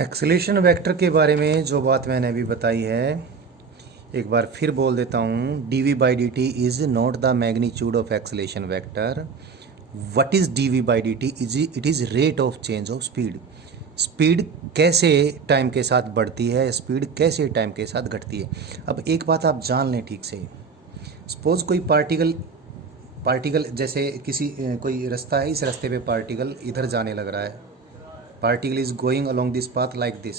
Acceleration vector के बारे में जो बात मैंने अभी बताई है, एक बार फिर बोल देता हूँ। D V by D T is not the magnitude of acceleration vector. What is D V by D T? It is rate of change of speed. Speed कैसे टाइम के साथ बढ़ती है, स्पीड कैसे टाइम के साथ घटती है। अब एक बात आप जान लें ठीक से। सपोज कोई पार्टिकल जैसे कोई रास्ता है, इस रास्ते पे पार्टिकल इधर जाने लग रहा है। Particle is going along this path like this.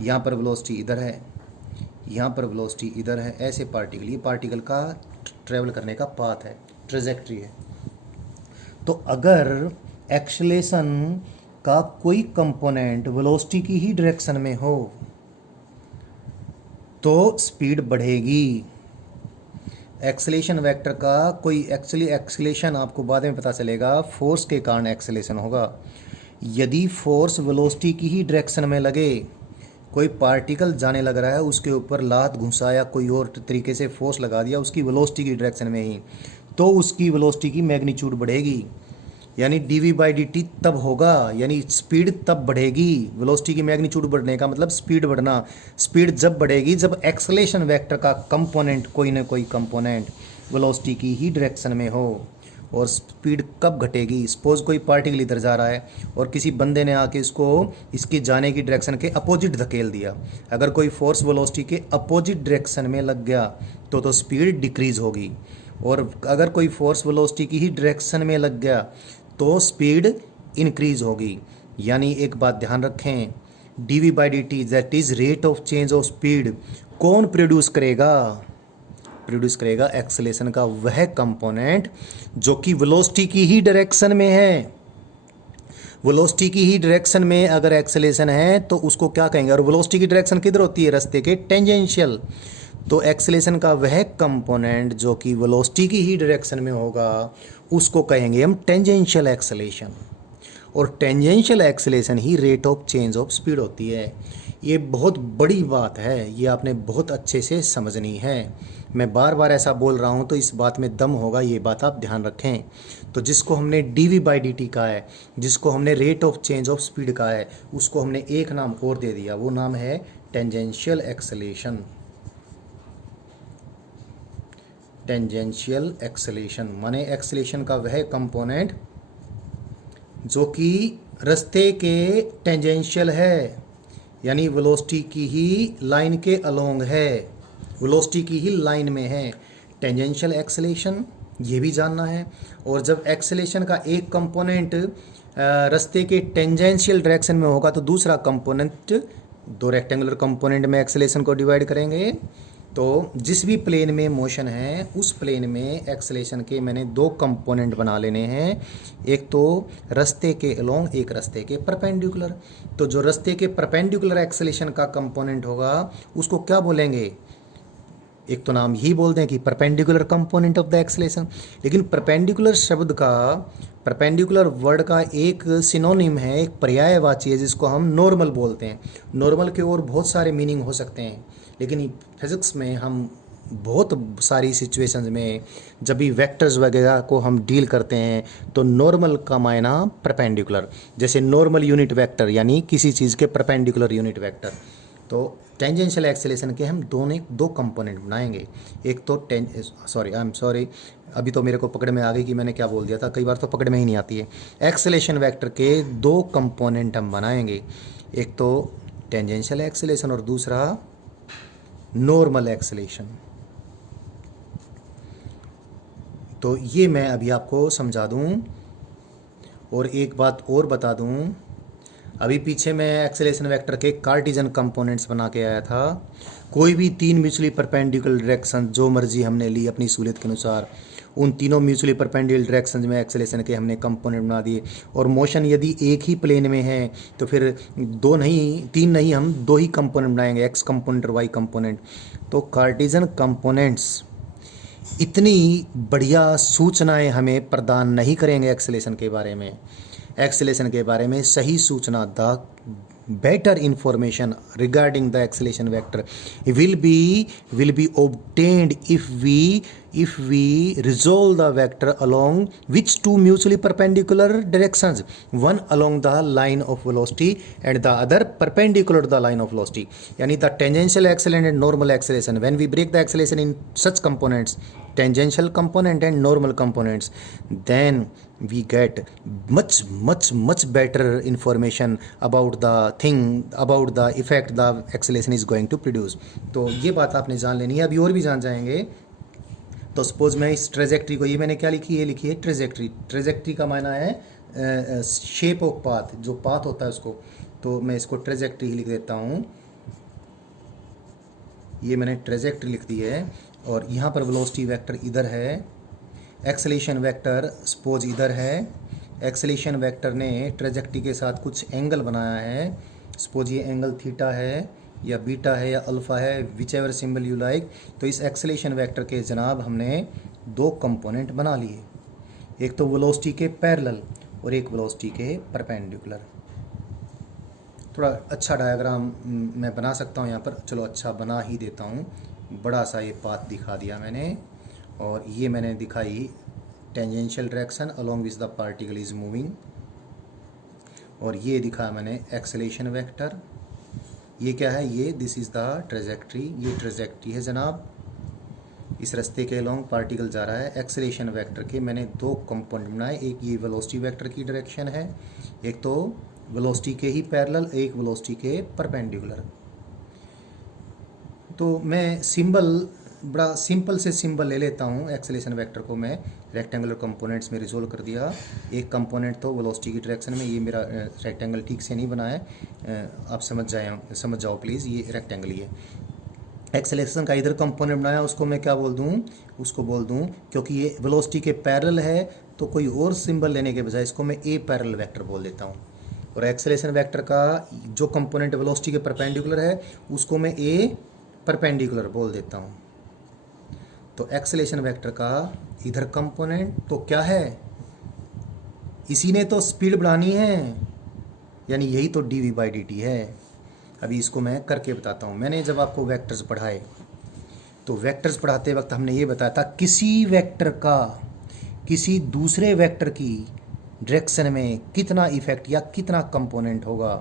यहाँ पर वेलोसिटी इधर है, यहाँ पर वेलोसिटी इधर है। ऐसे ये पार्टिकल का ट्रेवल करने का पाथ है, ट्रेजेक्ट्री है। तो अगर एक्सेलेरेशन का कोई कंपोनेंट वेलोसिटी की ही डायरेक्शन में हो तो स्पीड बढ़ेगी। एक्सेलेरेशन वेक्टर का कोई एक्सेलेरेशन आपको बाद में पता चलेगा, फोर्स के कारण एक्सेलेरेशन होगा। यदि फोर्स वेलोसिटी की ही डायरेक्शन में लगे, कोई पार्टिकल जाने लग रहा है, उसके ऊपर लात घुसा या कोई और तरीके से फोर्स लगा दिया उसकी वेलोसिटी की डायरेक्शन में ही, तो उसकी वेलोसिटी की मैग्नीट्यूड बढ़ेगी। यानी D V by D T तब होगा, यानी स्पीड तब बढ़ेगी। वेलोसिटी की मैग्नीट्यूड बढ़ने का मतलब स्पीड बढ़ना। स्पीड जब बढ़ेगी जब एक्सेलेरेशन वेक्टर का कंपोनेंट, कोई ना कोई कंपोनेंट वेलोसिटी की ही डायरेक्शन में हो। और स्पीड कब घटेगी? सपोज कोई पार्टिकल इधर जा रहा है और किसी बंदे ने आके इसकी जाने की डायरेक्शन के अपोजिट धकेल दिया। अगर कोई फोर्स वेलोसिटी के अपोजिट डायरेक्शन में लग गया तो स्पीड डिक्रीज होगी। और अगर कोई फोर्स वेलोसिटी की ही डायरेक्शन में लग गया तो स्पीड इंक्रीज होगी। यानी एक बात ध्यान रखें, D V by D T that is rate of change of speed कौन प्रोड्यूस करेगा? एक्सेलेरेशन का वह कंपोनेंट जो कि वेलोसिटी की ही डायरेक्शन में है। वेलोसिटी की ही डायरेक्शन में अगर एक्सेलेरेशन है तो उसको क्या कहेंगे? और वेलोसिटी की डायरेक्शन किधर होती है? रास्ते के टेंजेंशियल। तो एक्सेलेरेशन का वह कंपोनेंट जो कि वेलोसिटी की ही डायरेक्शन में होगा उसको कहेंगे हम टेंजेंशियल एक्सेलेरेशन। और tangential acceleration he rate of change of speed होती है। ये बहुत बड़ी बात है, ये आपने बहुत अच्छे से समझनी है। मैं बार बार ऐसा बोल रहा हूँ तो इस बात में दम होगा, ये बात आप ध्यान रखें। तो जिसको हमने D V by D T कहा है, जिसको हमने rate of change of speed कहा है, उसको हमने एक नाम और दे दिया, वो नाम है टेंजेंशियल एक्सेलेरेशन। टेंजेंशियल एक्सेलेरेशन माने एक्सेलेरेशन का वह कंपोनेंट जो कि रास्ते के टेंजेंशियल है, यानी वेलोसिटी की ही लाइन के अलोंग है, वेलोसिटी की ही लाइन में है। टेंजेंशियल एक्सेलेरेशन ये भी जानना है। और जब एक्सेलेरेशन का एक कंपोनेंट रास्ते के टेंजेंशियल डायरेक्शन में होगा तो दूसरा कंपोनेंट, दो रेक्टेंगुलर कंपोनेंट में एक्सेलेरेशन को डिवाइड करेंगे। तो जिस भी प्लेन में मोशन है उस प्लेन में एक्सेलेरेशन के मैंने दो कंपोनेंट बना लेने हैं, एक तो रास्ते के अलोंग, एक रास्ते के परपेंडिकुलर। तो जो रास्ते के परपेंडिकुलर एक्सेलेरेशन का कंपोनेंट होगा उसको क्या बोलेंगे? एक तो नाम यही बोल दें कि perpendicular component of the acceleration. लेकिन परपेंडिकुलर शब्द का, परपेंडिकुलर वर्ड का एक सिनोनिम है, एक पर्यायवाची है जिसको हम नॉर्मल बोलते हैं। नॉर्मल के और बहुत सारे मीनिंग हो सकते हैं, लेकिन फिजिक्स में हम बहुत सारी सिचुएशंस में जब भी वेक्टर्स वगैरह को हम डील करते हैं तो नॉर्मल का मायना परपेंडिकुलर, जैसे नॉर्मल यूनिट वेक्टर यानी किसी चीज़ के परपेंडिकुलर यूनिट वेक्टर। तो टेंजेंशियल एक्सेलेरेशन के हम दो कंपोनेंट बनाएंगे। एक तो अभी तो मेरे को पकड़ में आ गई कि मैंने क्या बोल दिया था, कई बार तो पकड़ में ही नहीं आती है। एक्सेलेरेशन वेक्टर के दो कंपोनेंट हम बनाएंगे, एक तो टेंजेंशियल एक्सेलेरेशन और दूसरा नॉर्मल एक्सेलेरेशन। तो ये मैं अभी आपको समझा दूं। और एक बात और बता दूं, अभी पीछे मैं एक्सेलेरेशन वेक्टर के कार्टेशियन कंपोनेंट्स बना के आया था। कोई भी तीन म्यूचुअली परपेंडिकुलर डायरेक्शन जो मर्जी हमने ली अपनी सहूलियत के अनुसार, उन तीनों म्यूचुअली परपेंडिकुलर डायरेक्शन में एक्सेलेरेशन के हमने कंपोनेंट बना दिए। और मोशन यदि एक ही प्लेन में है तो फिर दो नहीं, तीन नहीं, हम दो ही कंपोनेंट बनाएंगे, एक्स कंपोनेंट और वाई कंपोनेंट। तो कार्टेशियन कंपोनेंट्स इतनी बढ़िया सूचनाएं हमें प्रदान नहीं करेंगे एक्सेलेरेशन के बारे में। एक्सेलेरेशन के बारे में सही सूचना, the better information regarding the acceleration vector will be obtained if we if we resolve the vector along which two mutually perpendicular directions, one along the line of velocity and the other perpendicular to the line of velocity, yani the tangential acceleration and normal acceleration, when we break the acceleration in such components, tangential component and normal components, then we get much better information about the thing, about the effect the acceleration is going to produce. तो ये बात आपने जान लेनी है, अभी और भी जान जाएंगे. तो सपोज मैं इस ट्रेजेक्ट्री को, ये मैंने क्या लिखी है, लिखी है ट्रेजेक्ट्री. ट्रेजेक्ट्री का मायना है शेप ऑफ पाथ, जो पाथ होता है उसको. तो मैं इसको ट्रेजेक्ट्री ही लिख देता हूँ. ये मैंने ट्रेजेक्ट्री लिख दी है और यहाँ पर वेलोसिटी वेक्टर इधर है, एक्सेलेरेशन वेक्टर सपोज इधर है. एक्सेलेरेशन वेक्टर ने ट्रेजेक्ट्री के साथ कुछ एंगल बनाया है. सपोज ये एंगल थीटा है या बीटा है या अल्फ़ा है, which ever symbol you like. तो इस एक्सेलेरेशन वेक्टर के जनाब हमने दो कंपोनेंट बना लिए, एक तो वेलोसिटी के पैरेलल और एक वेलोसिटी के परपेंडिकुलर. थोड़ा अच्छा डायग्राम मैं बना सकता हूँ यहाँ पर, चलो अच्छा बना ही देता हूँ. बड़ा सा ये पाथ दिखा दिया मैंने, और ये मैंने दिखाई tangential direction along which the particle is moving, और ये दिखाया मैंने एक्सेलेरेशन वेक्टर. ये क्या है, ये दिस इज़ द ट्रेजेक्ट्री, ये ट्रेजेक्ट्री है जनाब. इस रास्ते के अलोंग पार्टिकल जा रहा है. एक्सेलेरेशन वेक्टर के मैंने दो कंपोनेंट बनाए, एक ये वेलोसिटी वेक्टर की डायरेक्शन है, एक तो वेलोसिटी के ही पैरेलल, एक वेलोसिटी के परपेंडिकुलर. तो मैं सिंबल बड़ा सिंपल से सिंबल ले लेता हूँ. एक्सेलेरेशन वेक्टर को मैं रेक्टेंगुलर कंपोनेंट्स में रिजोल्व कर दिया. एक कंपोनेंट तो वेलोसिटी की डायरेक्शन में, ये मेरा रेक्टेंगल ठीक से नहीं बना है, आप समझ जाओ प्लीज़. ये रेक्टेंगल ही है. एक्सेलेरेशन का इधर कंपोनेंट बनाया, उसको मैं क्या बोल दूँ, उसको बोल दूँ, क्योंकि ये वेलोसिटी के पैरेलल है तो कोई और सिंबल लेने के बजाय इसको मैं ए पैरेलल वेक्टर बोल देता हूँ. और एक्सेलेरेशन वेक्टर का जो कंपोनेंट वेलोसिटी के परपेंडिकुलर है उसको मैं ए परपेंडिकुलर बोल देता हूँ. तो एक्सेलेरेशन वेक्टर का इधर कंपोनेंट तो क्या है, इसी ने तो स्पीड बढ़ानी है, यानी यही तो dv/dt है. अभी इसको मैं करके बताता हूँ. मैंने जब आपको वेक्टर्स पढ़ाए तो वेक्टर्स पढ़ाते वक्त हमने ये बताया था किसी वेक्टर का किसी दूसरे वेक्टर की डायरेक्शन में कितना इफेक्ट या कितना कंपोनेंट होगा.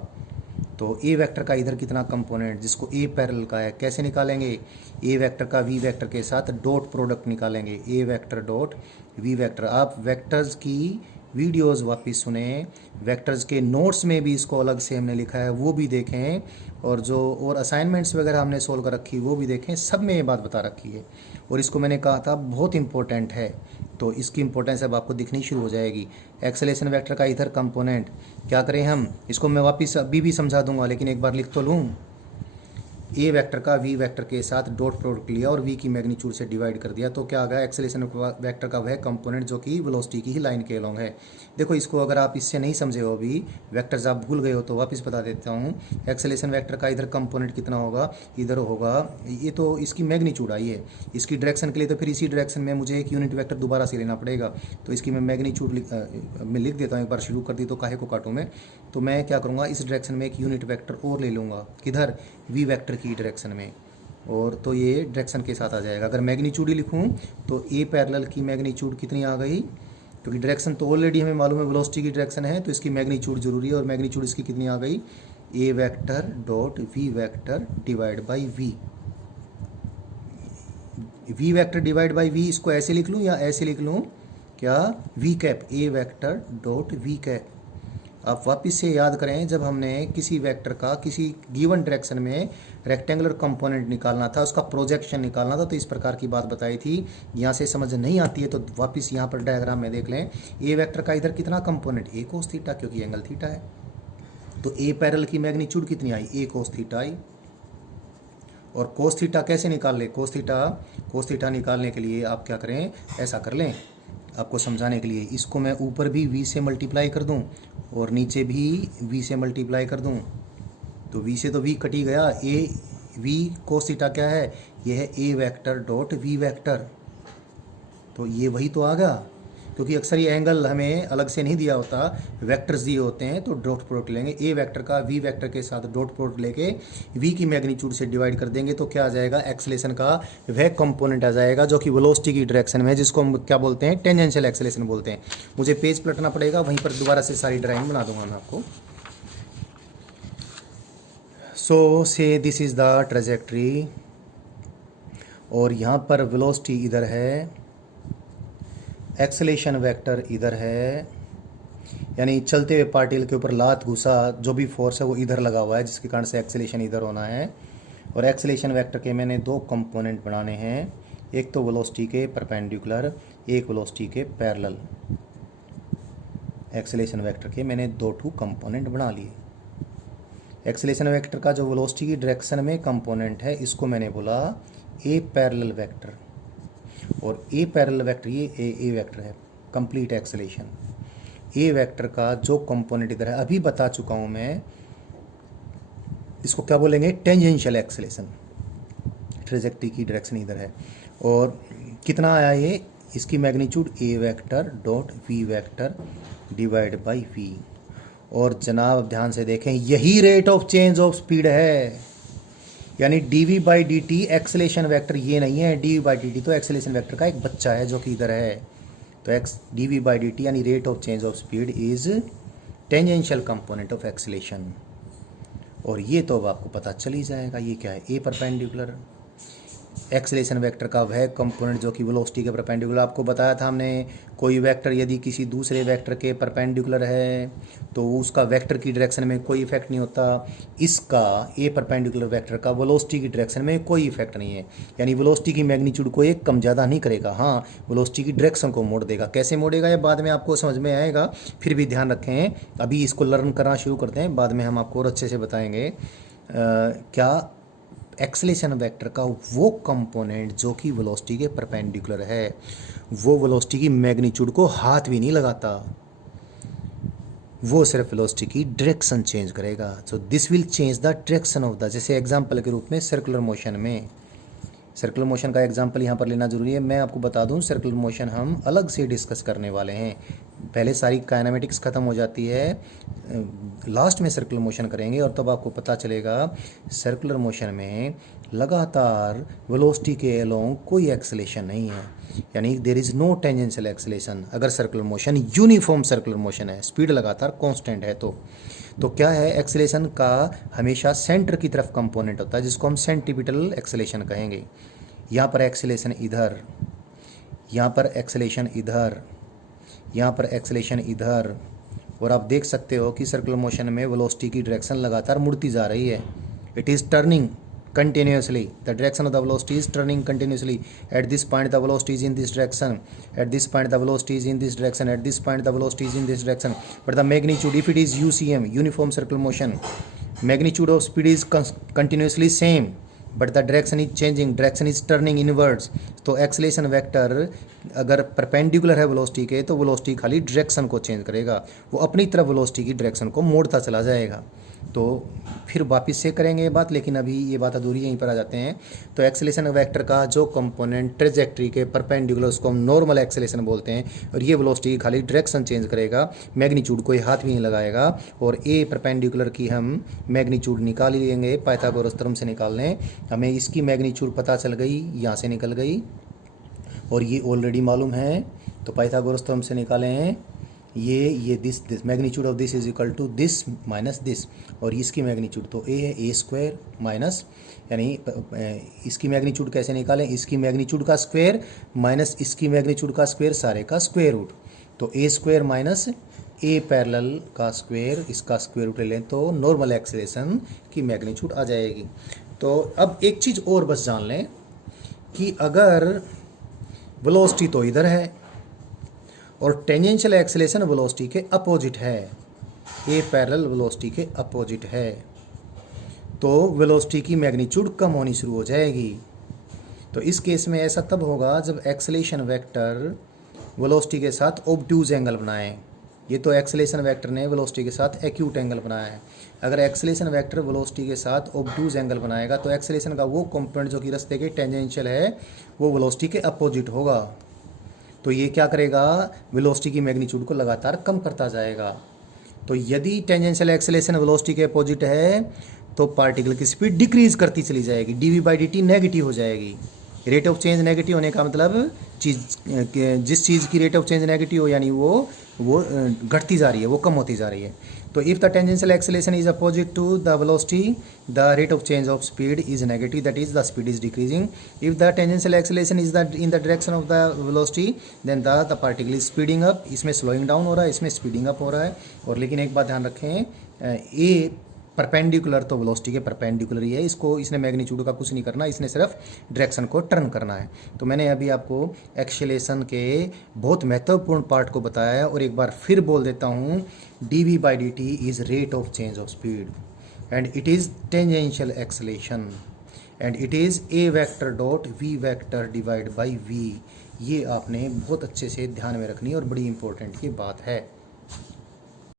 तो ए वेक्टर का इधर कितना कंपोनेंट, जिसको ए पैरेलल का है, कैसे निकालेंगे, ए वेक्टर का वी वेक्टर के साथ डॉट प्रोडक्ट निकालेंगे, ए वेक्टर डॉट वी वेक्टर. आप वेक्टर्स की वीडियोस वापस सुने, वेक्टर्स के नोट्स में भी इसको अलग से हमने लिखा है, वो भी देखें, और जो और असाइनमेंट्स वगैरह हमने सोल्व कर रखी वो भी देखें, सब में ये बात बता रखी है. और इसको मैंने कहा था बहुत इंपॉर्टेंट है, तो इसकी इंपॉर्टेंस अब आपको दिखनी शुरू हो जाएगी. एक्सेलेरेशन वेक्टर का इधर कंपोनेंट क्या करें हम, इसको मैं वापस अभी भी समझा दूंगा, लेकिन एक बार लिख तो लूँ. ए वेक्टर का वी वेक्टर के साथ डॉट प्रोडक्ट लिया और वी की मैग्नीट्यूड से डिवाइड कर दिया, तो क्या आ गया, एक्सेलेरेशन वेक्टर का वह कंपोनेंट जो कि वेलोसिटी की ही लाइन के अलोंग है. देखो इसको अगर आप इससे नहीं समझे हो, अभी वेक्टर्स आप भूल गए हो, तो वापस बता देता हूँ. एक्सेलेरेशन वेक्टर का इधर कंपोनेंट कितना होगा, इधर होगा, ये तो इसकी मैग्नीट्यूड आई है. इसकी डायरेक्शन के लिए तो फिर इसी डायरेक्शन में मुझे एक यूनिट वेक्टर दोबारा से लेना पड़ेगा. तो इसकी मैं मैग्नीट्यूड में लिख देता हूँ. एक बार शुरू कर दी तो काहे को काटूँ मैं. तो मैं क्या करूँगा, इस डायरेक्शन में एक यूनिट वेक्टर और ले लूँगा, किधर, वी वेक्टर की डायरेक्शन में, और तो ये डायरेक्शन के साथ आ जाएगा. अगर मैग्नीट्यूड ही लिखूँ तो ए पैरेलल की मैग्नीट्यूड कितनी आ गई, क्योंकि डायरेक्शन तो ऑलरेडी हमें मालूम है वेलोसिटी की डायरेक्शन है, तो इसकी मैग्नीट्यूड जरूरी है, और मैग्नीट्यूड इसकी कितनी आ गई, A vector dot V vector divide by V. V vector divide by V, इसको ऐसे लिख लूँ या ऐसे लिख लूँ, क्या, V cap, A vector dot V cap. आप वापस से याद करें, जब हमने किसी वेक्टर का किसी गिवन डायरेक्शन में रेक्टेंगुलर कंपोनेंट निकालना था, उसका प्रोजेक्शन निकालना था, तो इस प्रकार की बात बताई थी. यहाँ से समझ नहीं आती है तो वापस यहाँ पर डायग्राम में देख लें. ए वेक्टर का इधर कितना कंपोनेंट, ए कोस थीटा, क्योंकि एंगल थीटा है. तो ए पैरेलल की मैग्नीट्यूड कितनी आई, ए कोस थीटा आई. और कोस थीटा कैसे निकाल ले, कोस थीटा निकालने के लिए आप क्या करें, ऐसा कर लें, आपको समझाने के लिए. इसको मैं ऊपर भी v से मल्टीप्लाई कर दूं और नीचे भी v से मल्टीप्लाई कर दूं, तो v से तो v कट ही गया. ए v कोस थीटा क्या है, ये है ए वेक्टर डॉट वी वेक्टर. तो ये वही तो आ गया. क्योंकि अक्सर ये एंगल हमें अलग से नहीं दिया होता, वेक्टर्स दिए होते हैं, तो डॉट प्रोडक्ट लेंगे। ए वेक्टर का वी वेक्टर के साथ डॉट प्रोडक्ट लेके वी की मैग्नीट्यूड से डिवाइड कर देंगे तो क्या आ जाएगा, एक्सेलेरेशन का वह कंपोनेंट आ जाएगा जो कि वेलोसिटी की डायरेक्शन में है, जिसको हम क्या बोलते हैं, टेंजेंशियल एक्सेलेरेशन बोलते हैं। मुझे पेज पलटना पड़ेगा, वहीं पर दोबारा से सारी ड्राइंग बना दूंगा मैं आपको। सो से दिस इज़ द ट्रेजेक्ट्री, और यहाँ पर वेलोसिटी इधर है, एक्सेलेरेशन वेक्टर इधर है, यानी चलते हुए पार्टिकल के ऊपर लात घुसा जो भी फोर्स है वो इधर लगा हुआ है, जिसके कारण से एक्सेलेरेशन इधर होना है। और एक्सेलेरेशन वेक्टर के मैंने दो कंपोनेंट बनाने हैं, एक तो वेलोसिटी के परपेंडिकुलर, एक वेलोसिटी के पैरेलल। एक्सेलेरेशन वेक्टर के मैंने दो कंपोनेंट बना लिए। एक्सेलेरेशन वेक्टर का जो वेलोसिटी की डायरेक्शन में कंपोनेंट है, इसको मैंने बोला ए पैरेलल वेक्टर, और ए पैरेलल वेक्टर ये ए वेक्टर है, कंप्लीट एक्सेलेरेशन। ए वेक्टर का जो कंपोनेंट इधर है, अभी बता चुका हूँ मैं, इसको क्या बोलेंगे, टेंजेंशियल एक्सेलेरेशन। ट्रेजेक्ट्री की डायरेक्शन इधर है, और कितना आया ये, इसकी magnitude A vector dot V vector divide by V. और जनाब ध्यान से देखें, यही rate of change of speed है, यानी D V by D T acceleration vector ये नहीं है, D V by D T तो एक्सेलेरेशन वेक्टर का एक बच्चा है जो कि इधर है। तो X D V by D T यानी rate of change of speed is tangential component of acceleration. और ये तो अब आपको पता चल ही जाएगा, ये क्या है, ए परपेंडिकुलर। एक्सेलेरेशन वेक्टर का वह कंपोनेंट जो कि वेलोसिटी के परपेंडिकुलर, आपको बताया था हमने, कोई वेक्टर यदि किसी दूसरे वेक्टर के परपेंडिकुलर है तो उसका वेक्टर की डायरेक्शन में कोई इफेक्ट नहीं होता। इसका ए परपेंडिकुलर वेक्टर का वेलोसिटी की डायरेक्शन में कोई इफेक्ट नहीं है, यानी वेलोसिटी की मैग्नीट्यूड को एक कम ज़्यादा नहीं करेगा, हाँ वेलोसिटी की डायरेक्शन को मोड़ देगा। कैसे मोड़ेगा ये बाद में आपको समझ में आएगा, फिर भी ध्यान रखें, अभी इसको लर्न करना शुरू करते हैं, बाद में हम आपको और अच्छे से बताएंगे। क्या एक्सेलेरेशन वेक्टर का वो कंपोनेंट जो कि वेलोसिटी के परपेंडिकुलर है, वो वेलोसिटी की मैग्नीट्यूड को हाथ भी नहीं लगाता, वो सिर्फ वेलोसिटी की डायरेक्शन चेंज करेगा। So this will change the direction of the, जैसे एग्जांपल के रूप में सर्कुलर मोशन में, सर्कुलर मोशन का एग्जांपल यहाँ पर लेना जरूरी है। मैं आपको बता दूँ, सर्कुलर मोशन हम अलग से डिस्कस करने वाले हैं, पहले सारी काइनेमेटिक्स ख़त्म हो जाती है, लास्ट में सर्कुलर मोशन करेंगे, और तब आपको पता चलेगा सर्कुलर मोशन में लगातार वेलोसिटी के अलोंग कोई एक्सेलेरेशन नहीं है, यानी there is no tangential acceleration. अगर circular motion uniform circular motion है, स्पीड लगातार कांस्टेंट है, तो क्या है, एक्सेलेरेशन का हमेशा सेंटर की तरफ कंपोनेंट होता है, जिसको हम सेंट्रीपिटल एक्सेलेरेशन कहेंगे। यहाँ पर एक्सेलेरेशन इधर, यहाँ पर एक्सेलेरेशन इधर, यहाँ पर एक्सेलेरेशन इधर, और आप देख सकते हो कि सर्कुलर मोशन में वेलोसिटी की डायरेक्शन लगातार मुड़ती जा रही है, it is turning continuously, the direction of the velocity is turning continuously. At this point the velocity is in this direction, at this point the velocity is in this direction, at this point the velocity is in this direction, but the magnitude, if it is UCM, uniform circular motion, magnitude of speed is continuously same, but the direction is changing, direction is turning inwards. तो acceleration vector अगर perpendicular है velocity के, तो velocity खाली direction को change करेगा, वो अपनी तरफ वेलोसिटी की डायरेक्शन को मोड़ता चला जाएगा। तो फिर वापस से करेंगे ये बात, लेकिन अभी ये बात अधूरी, यहीं पर आ जाते हैं। तो एक्सेलेरेशन वेक्टर का जो कंपोनेंट ट्रेजेक्ट्री के परपेंडिकुलर, उसको हम नॉर्मल एक्सेलेरेशन बोलते हैं, और ये वेलोसिटी की खाली डायरेक्शन चेंज करेगा, मैग्नीट्यूड कोई हाथ भी नहीं लगाएगा। और ए परपेंडिकुलर की हम मैग्नीट्यूड निकाल लेंगे, पाइथागोरस थ्योरम से निकाल लें, हमें इसकी मैग्नीट्यूड पता चल गई, यहाँ से निकल गई, और ये ऑलरेडी मालूम है, तो पाइथागोरस थ्योरम से निकाले हैं ये this magnitude of this is equal to this minus this, और इसकी मैग्नीट्यूड तो ए है, ए स्क्वायर माइनस, यानी इसकी मैग्नीट्यूड कैसे निकालें, इसकी मैग्नीट्यूड का स्क्वायर माइनस इसकी मैग्नीट्यूड का स्क्वायर, सारे का स्क्वायर रूट, तो ए स्क्वायर माइनस ए पैरेलल का स्क्वायर, इसका स्क्वायर रूट ले लें तो नॉर्मल एक्सेलेरेशन की मैग्नीट्यूड आ जाएगी। तो अब एक चीज़ और बस जान लें कि अगर वेलोसिटी तो इधर है और टेंजेंशियल एक्सेलेरेशन वेलोसिटी के अपोजिट है, ए पैरेलल वेलोसिटी के अपोजिट है, तो वेलोसिटी की मैग्नीट्यूड कम होनी शुरू हो जाएगी। तो इस केस में ऐसा तब होगा जब एक्सेलेरेशन वेक्टर वेलोसिटी के साथ ऑब्ट्यूज एंगल बनाए। ये तो एक्सेलेरेशन वेक्टर ने वेलोसिटी के साथ एक्यूट एंगल बनाया है। अगर एक्सेलेरेशन वेक्टर वेलोसिटी के साथ ऑब्ट्यूज एंगल बनाएगा तो एक्सेलेरेशन का वो कंपोनेंट जो कि रास्ते के टेंजेंशियल है वो वेलोसिटी के अपोजिट होगा। तो ये क्या करेगा, वेलोसिटी की मैग्नीट्यूड को लगातार कम करता जाएगा। तो यदि टेंजेंशियल एक्सेलेरेशन वेलोसिटी के अपोजिट है तो पार्टिकल की स्पीड डिक्रीज करती चली जाएगी, dv/dt नेगेटिव हो जाएगी। रेट ऑफ चेंज नेगेटिव होने का मतलब जिस चीज़ की रेट ऑफ चेंज नेगेटिव हो यानी वो घटती जा रही है, वो कम होती जा रही है। तो if the tangential acceleration is opposite to the velocity the rate of change of speed is negative, that is the speed is decreasing. If the tangential acceleration is the in the direction of the velocity then the particle is speeding up. इसमें slowing down हो रहा है, इसमें speeding up हो रहा है। और लेकिन एक बात ध्यान रखें, ए परपेंडिकुलर तो वेलोसिटी के परपेंडिकुलर ही है, इसने मैग्नीट्यूड का कुछ नहीं करना, इसने सिर्फ डायरेक्शन को टर्न करना है। तो मैंने अभी आपको एक्सेलेरेशन के बहुत महत्वपूर्ण पार्ट को बताया है और एक बार फिर बोल देता हूँ, dv/dt is rate of change of speed and it is tangential acceleration and it is a vector dot v vector divide by v। ये आपने बहुत अच्छे से ध्यान में रखनी और बड़ी इंपॉर्टेंट की बात है।